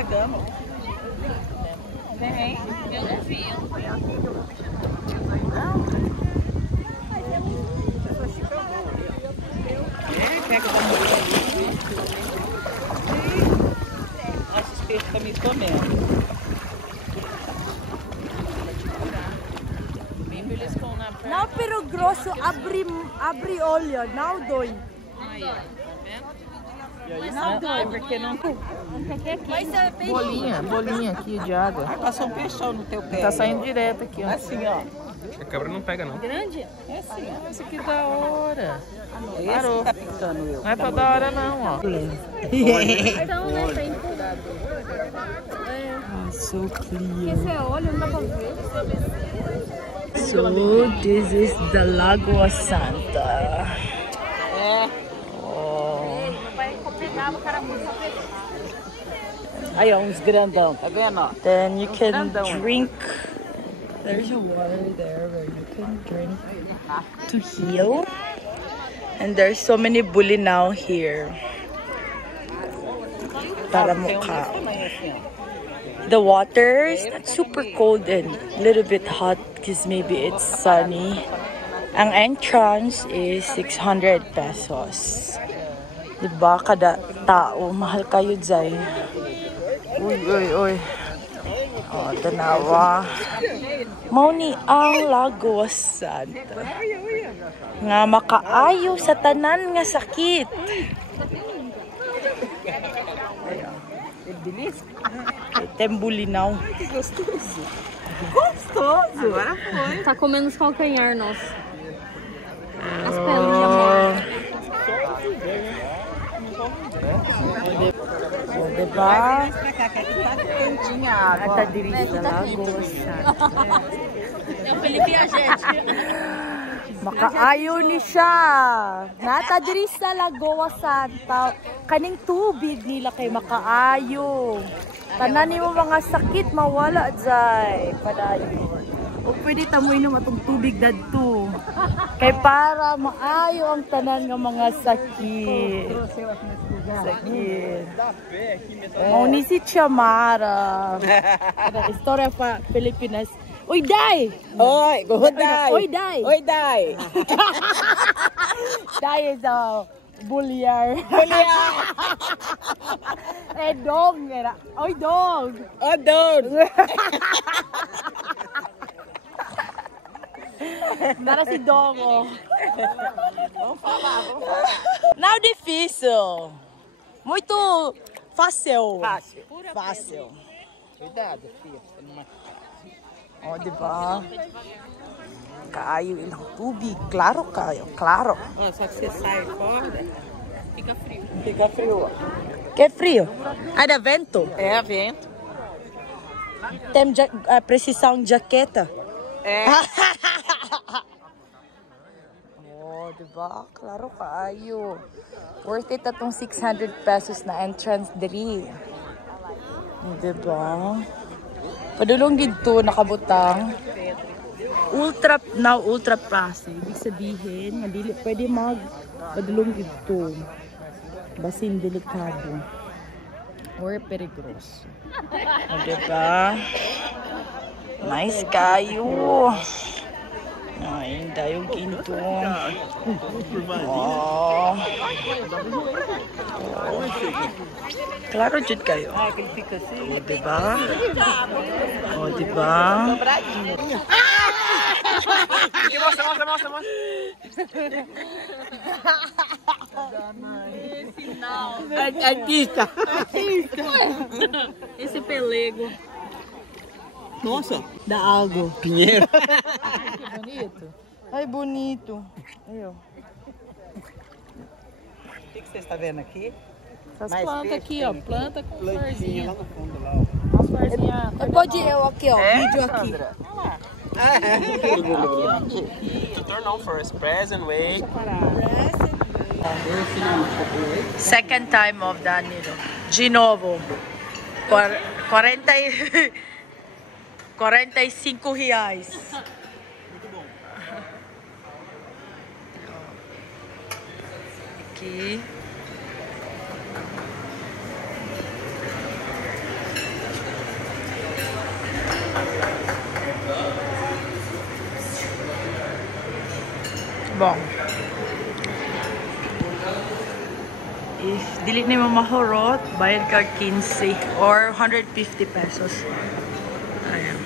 Instagram. Tem? Eu não vi. Pega da mulher ali. Esses peixes estão me comendo. Não, pero grosso, abre olho, não dói. Não dói, porque não... Bolinha aqui de água. Ah, passou um peixão no teu pé. Tá saindo direto aqui, ó. Assim, ó. A câmera não pega, não. Grande? É assim, ó. Isso aqui da hora. Esse Parou. que tá picando eu. Não é toda hora não, ó. Então, né, tem cuidado. So clear. Porque você olha, não dá pra ver. So this is the Lagoa Santa. Aí, ó, uns grandão, tá vendo, ó? Then you can drink. There's a water there where you can drink to heal. And there's so many bully now here. Para mukha. The water is not super cold and a little bit hot because maybe it's sunny. Ang entrance is 600 pesos. Diba? Kada tao, mahal kayo dyan. Uy. O, tanawa. Mauni ang Lagoa Santa. Nga makaayo sa tanan nga sakit. Tembulinaw. Que gostoso. Gostoso, ela foi. Tá comendo os calcanhar, nossa. As pelinhas mortas. Diba? Pra cá, que aqui tá quentinha a água. Ata diri sa Lagoa Santa. É o Felipe e a gente. Makaayo ni siya. Nata diri sa Lagoa Santa. Kaning tubig nila kay makaayo. Tanan nimo mga sakit mawala dyan. Padayon. O pwede tamoy nung atong tubig dadto. Kay para maayo ang tanan nga mga sakit. Sakit. Mauni si Chamara. Istorya pa Pilipinas. Uy, Day! Oi, go Day! Oi, Day! Oi, Day! Day is a bullier. Julia! Dog era. Oi, dog! Oh, Dog! Nara si Dogo. Vamos falar. Não difícil. Muito fácil. Fácil. Cuidado, filha. Você não machuca. O, diba? Kaayo ilang tubig. Claro kayo. Claro. Ó, só que você sai fora, fica frio. Fica frio. Que frio? Ah, da vento? É, vento. Tem precisão de jaqueta? É. Oh, diba? Claro kaayo. Worth it atong 600 pesos na entrance diri. Diba? Padulong dito nakabutang. Ultra pass. Ibig sabihin, madili pwede padulong dito. Basin delikado. Or perigroso. Diba? Nice kayo. Ay, dayong ginto. Oh. Claro, jud kayo. Ah, que ele fica assim. O, diba? O, diba? Dobradinho. Mostra. Artista. Esse pelego. Nossa. Dá algo. Pinheiro. Que bonito. Ai, bonito. Aí, ó. O que você está vendo aqui? Essas Mais plantas peixe aqui, tem ó. aqui? Planta com Lá florzinha. no fundo, lá, ó. As florzinhas. Pode eu aqui, ó. Vídeo aqui. To turn on first, press and wait. Second time of Danilo. De novo. 45 reais. Aqui. Bong. If dili ni mo mahurot, bayad ka 15 or 150 pesos. Ayan.